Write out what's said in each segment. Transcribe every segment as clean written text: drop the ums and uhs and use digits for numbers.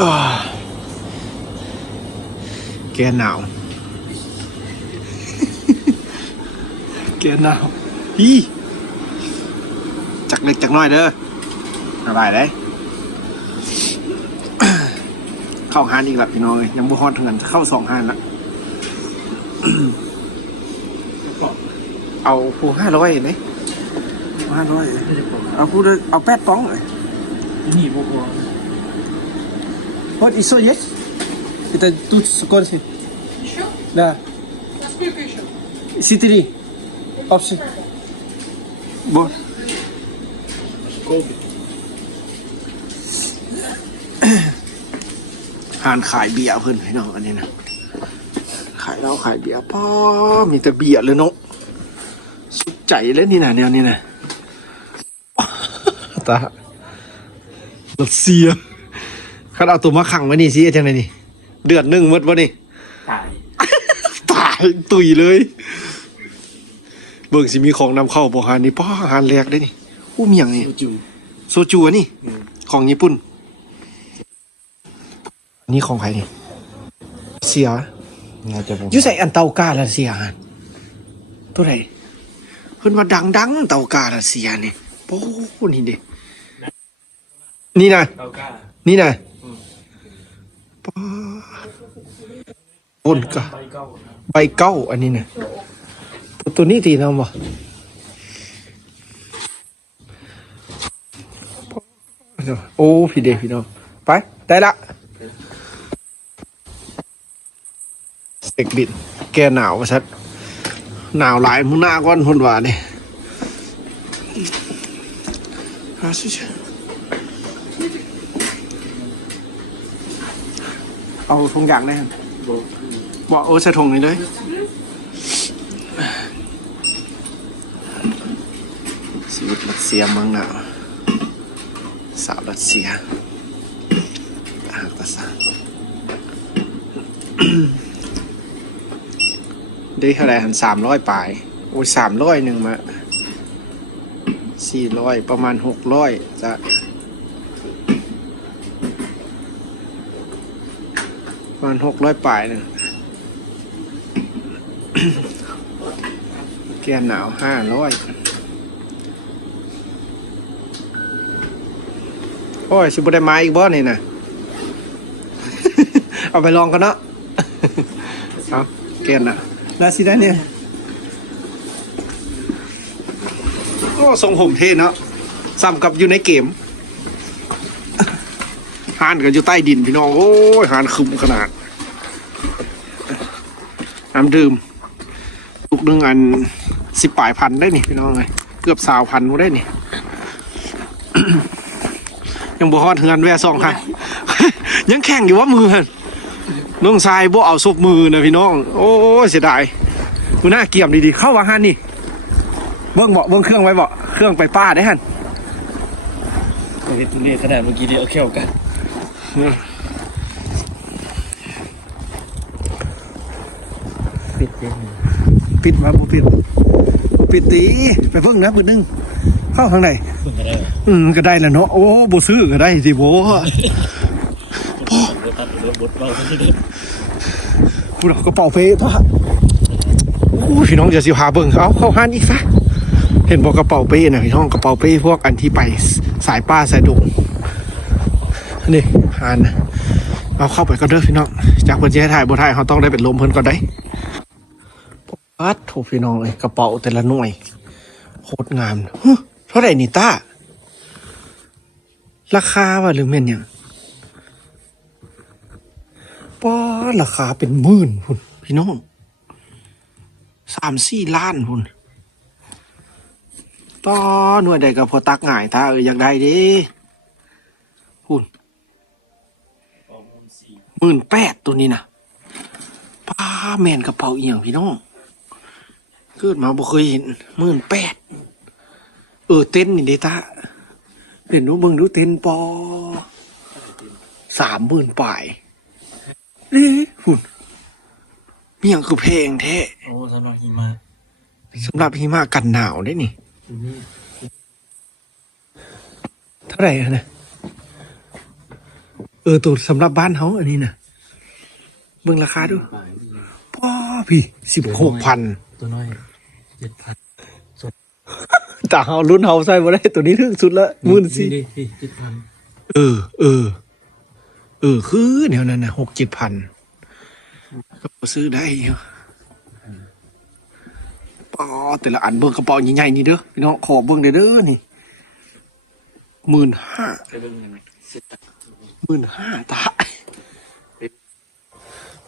อ่าแกหนาวแกหนาวอีจักเล็กจักน้อยเด้อสบายเลย เข้าหานอีกแล้วพี่น้องเลยยังบุฮอดถึงกันเข้า2 หานละ เอาผู้500ไหม500เอาผู้เอา8 ป้องเลย นี่พวกเรา What is so yes? Это тут сколько? Еще? Да. А сколько еще? C3. Option. Вот. โควิด หานขายเบียร์เพิ่นพี่น้องอันนี้นะขายเหล้าขายเบียร์พ่อมีแต่เบียร์เลยเนาะสุดใจเลยนี่นะแนวนี้นะตารัสเซียข้าเอาตัวมาขังไว้นี่สิจังไงนี่เดือด1หมดวะนี่ ตาย ตายตุยเลยเบิ่งสิมีของนำเข้าบ่หานนี่ป้อหานแรกได้นี่อู้มีหยังนี่ จู โซจูอันนี่ของญี่ปุ่นนี่ของใครนี่เสีย น่าจะเป็น อยู่ใส่อันเตากาละเสียตัวไหนเพิ่นว่าดังเตากาละเสียนี่โอ้นี่เด้นี่นะ เตาก้า นี่นะป้าบนกะ ใบเก้า ใบเก้าอันนี้นะตัวนี้ตีน้ำบ่โอ้พี่เดพี่น้องไปได้ละสเต็กบินแกหนาวมาชัดหนาวหลายมื้อหน้าก้อนคนว่าเนี่ยเอาทุงอย่างได้ครับบอกโอ้ใส่ถุงนี้เลยชีวิตรัสเซียเมืองหนาวสาวรัสเซียหากภาษาได้เท่าไหร่หัน300 ปลายโอ้ย300 มา400ประมาณ600จะประมาณ600 ปลายนึง แกนหนาว500โอ้ยสิบ่ได้มาอีกบ่นี่นะ เอาไปลองกันเนาะ เอาแกนน่ะแล้วสิได้เนี่ยโอ้ทรงผมเท่เนาะซ้ำกับอยู่ในเกม หานก็อยู่ใต้ดินพี่น้องโอ้ยหานคึมขนาดน้ำดื่มลูกนึงอัน10 ปลายพันได้นี่พี่น้องเลยเกือบ20,000ได้นี่ ยังบ่ฮอดเฮือนแว่2 ครั้ง ยังแข่งอยู่ว่ามือน้องชายบ่เอาซบมือนะพี่น้องโอ้เสียดายกูน่าเกี่ยมดีๆเข้าว่าหันนี่เบิ่งเครื่องไว้บ่เครื่องไปป้าได้หัน เฮ้ยตัวนี้ขนาดเมื่อกี้เนี่ยเอาแค่กันปิดเอง ปิดมาบ่ปิดตีไปเบิ่งนะมื้อนึงเข้าทางไหน เพิ่งก็ได้ ก็ได้แล้วเนาะโอ้บ่ซื้อก็ได้สิบ่ รถตัดรถบดเรา พูดกระเป๋าเป้พ่อโอ้พี่น้องจะสิพาเบิ่งเอาเข้าหันอีกซะเห็นบ่กระเป๋าเป้น่ะพี่น้องกระเป๋าเป้พวกอันที่ไปสายป้าสายดงนี่หันเอาเข้าไปก็เด้อพี่น้องจากเพิ่นสิให้ถ่ายบ่ถ่ายเฮาต้องได้เป็นลมเพิ่นก่อนได้ปัดโถพี่น้องเอ้ยกระเป๋าแต่ละหน่วยโคตรงามเท่าไหร่นี่ต้าราคาว่าหรือแม่นหยังป้าราคาเป็นหมื่นพุ่นพี่น้อง3-4 ล้านพุ่นต่อหน่วยใดก็พอตักง่ายถ้าอยากได้เด้พุ่น18,000ตัวนี้นะป้าแม่นกระเป๋าเอียงพี่น้องเกิดมาบ่เคยเห็น18,000เต้นนี่เด้ตาเห็นดูเบิ่งดูเต้นปอ30,000 ปลายเด้พุ่นมีหยังคือเพลงแท้ โอ้สำหรับหิมะ สำหรับหิมะกันหนาวได้นี่เท่าไหร่นะ ตัวสำหรับบ้านเขาอันนี้นะเบิ่งราคาดูป้อพี่16,000ตัวน้อย7,000แต่เฮารุ่นเฮาใส่บ่ได้ตัวนี้ถึงสุดละ14,000 นี่7,000คือแนวนั้นน่ะ6-7,000ก็ซื้อได้อยู่ป้อแต่ละอันเบิ่งกระเป๋าใหญ่ๆนี่เด้อพี่น้องขอเบิ่งได้เด้อนี่15,000 ไปเบิ่งเห็นไหม15,000ตา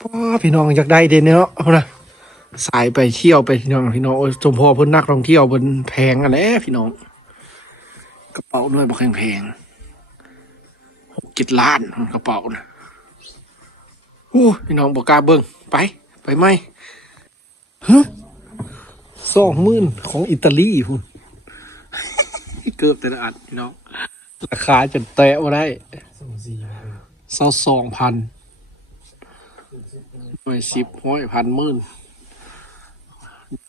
ป้อพี่น้องอยากได้เด้เนาะเอานะสายไปเที่ยวไปพี่น้องโอ้ยสมพอเพิ่นนักท่องเที่ยวเพิ่นแพงอันแหละพี่น้องกระเป๋าด้วยบ่แพง6-7 ล้านกระเป๋านะโอ้พี่น้องบ่กล้าเบิ่งไปไหมฮะ20,000ของอิตาลีพุ่น เกือบแต่ละอันพี่น้องราคาจนแตะบ่ได้22,000หน่วย10 100 1,000 10,000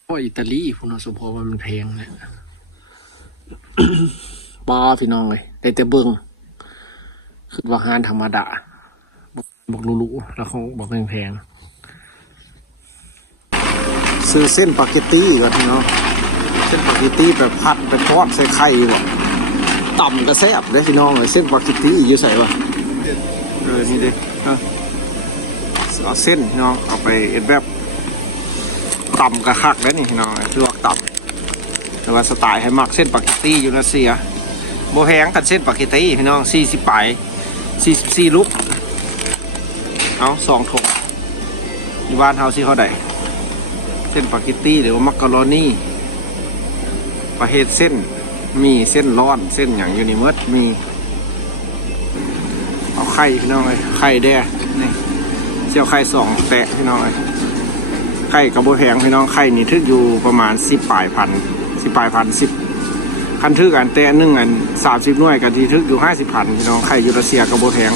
เพราะอิตาลีพุ่นเนาะสมพอว่ามันแพงเลย บ้าพี่น้องเลยได้แต่เบิ่งคือว่าหารธรรมดาบอกรู้ๆแล้วเขาบอกแพงๆซื้อเส้นปาเกตตี้ก่อนพี่น้องเส้นปาเกตตี้แบบผัดไปทอดใส่ไข่บ่ต่ำก็แซ่บได้พี่น้องเลยเส้นปาเกตตี้อยู่ใส่บ่นี่เด้เอาเส้นพี่น้องเอาไปเอ็ดแบบต่ำกระคักแล้วนี่พี่น้องลวกต่ำแต่ว่าสไตล์ให้มักเส้นปาเกตตี้อยู่รัสเซียโบแพงกันเส้นปาเกตตี้พี่น้อง40 ปลาย44 ลูกเอา2 ถุงอยู่บ้านเฮาสิเท่าใดเส้นปาเกตตี้หรือว่ามักกะโรนีประเภทเส้นมีเส้นร้อนเส้นอย่างอยู่นี่เมดมีเอาไข่พี่น้องเลยไข่แดงนี่เสี่ยวไข่2 แตะพี่น้องเลยไข่กับโบแพงพี่น้องไข่นี่ทึกอยู่ประมาณ10 ปลายพัน10คันทึกอันแตะ1อัน30 หน่วยกันที่ทึกอยู่50,000พี่น้องไข่ยูรัสเซียกับโบแพง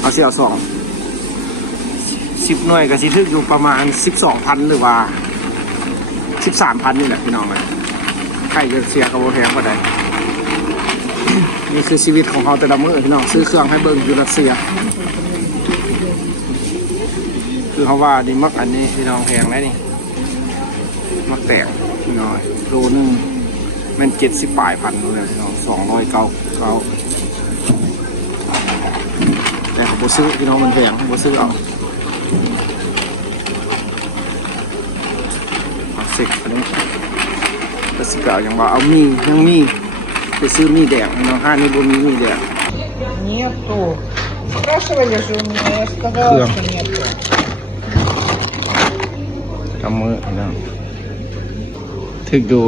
เอาเสี่ยว2 10 หน่วยกับที่ทึกอยู่ประมาณ12,000หรือว่า13,000นี่แหละพี่น้องเลยไข่ยูรัสเซียกับโบแพงก็ได้ นี่คือชีวิตของเขาแต่ละมื้อพี่น้องซื้อเครื่องให้เบิ่งยูรัสเซียคือเขาว่าดีมักอันนี้พี่น้องแพงแล้วนี่มักแตกพี่น้องโลนึงมัน70 ปลายพันเลยพี่น้อง299แต่เขาบ่ซื้อพี่น้องมันแพงบ่ซื้อเอาเสกอันนี้ก็สิกล่าวอย่างว่าเอามียังมีไปซื้อมีแดงพี่น้องห้านี่บ่มีมีแดง Нету. Спрашивали же у меня, я сказала, что нету. ทำมือพี่น้องถึกดู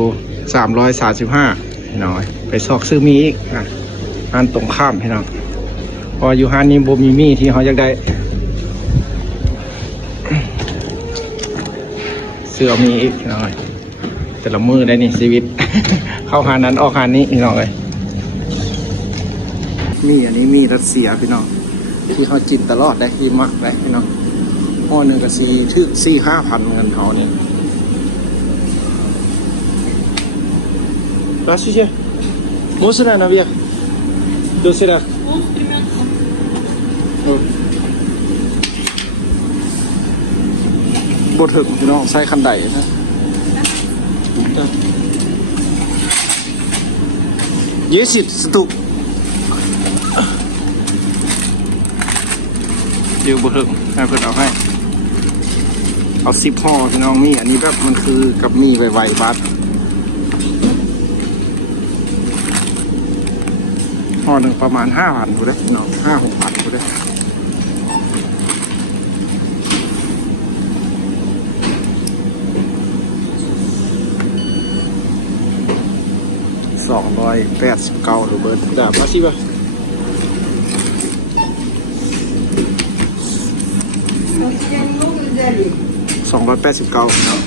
335พี่น้องไปซอกซื้อมีอีกอันตรงข้ามพี่น้องพออยู่ห้านนี้บ่มีมีที่เขาอยากได้เสื้อมีอีกพี่น้องแต่ละมือได้นี่ชีวิต เข้าหานั้นออกหานี้พี่น้องเลยมีอันนี้มีรัสเซียพี่น้องที่เขาจินตลอดได้ที่มักได้พี่น้องห่อหนึ่งกับถึก4-5,000เงินเขาเนี่ยЗдравствуйте. Можно наверх? До сюда.บดถึงพี่น้องใส่คันไดนะ20 штук เดี๋ยวบดถึงให้เพื่อนเอาให้เอา10 ห่อพี่น้องมีอันนี้แบบมันคือกับมีไวๆบัดห่อหนึ่งประมาณ5,000กูได้พี่น้อง5-6,000กูได้289 Robert. Да, спасибо. Я немного взяли. 289เนาะ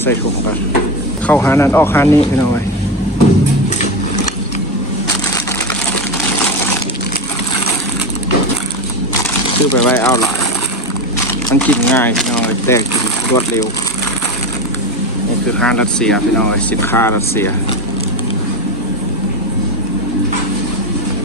ใส่ถุงกันเข้าหานั้นออกหานี้พี่น้องเลยซื้อไปไว้เอาหลายมันกินง่ายพี่น้องเลยแต่กินรวดเร็วนี่คือห้างรัสเซียพี่น้องเลยสินค้ารัสเซีย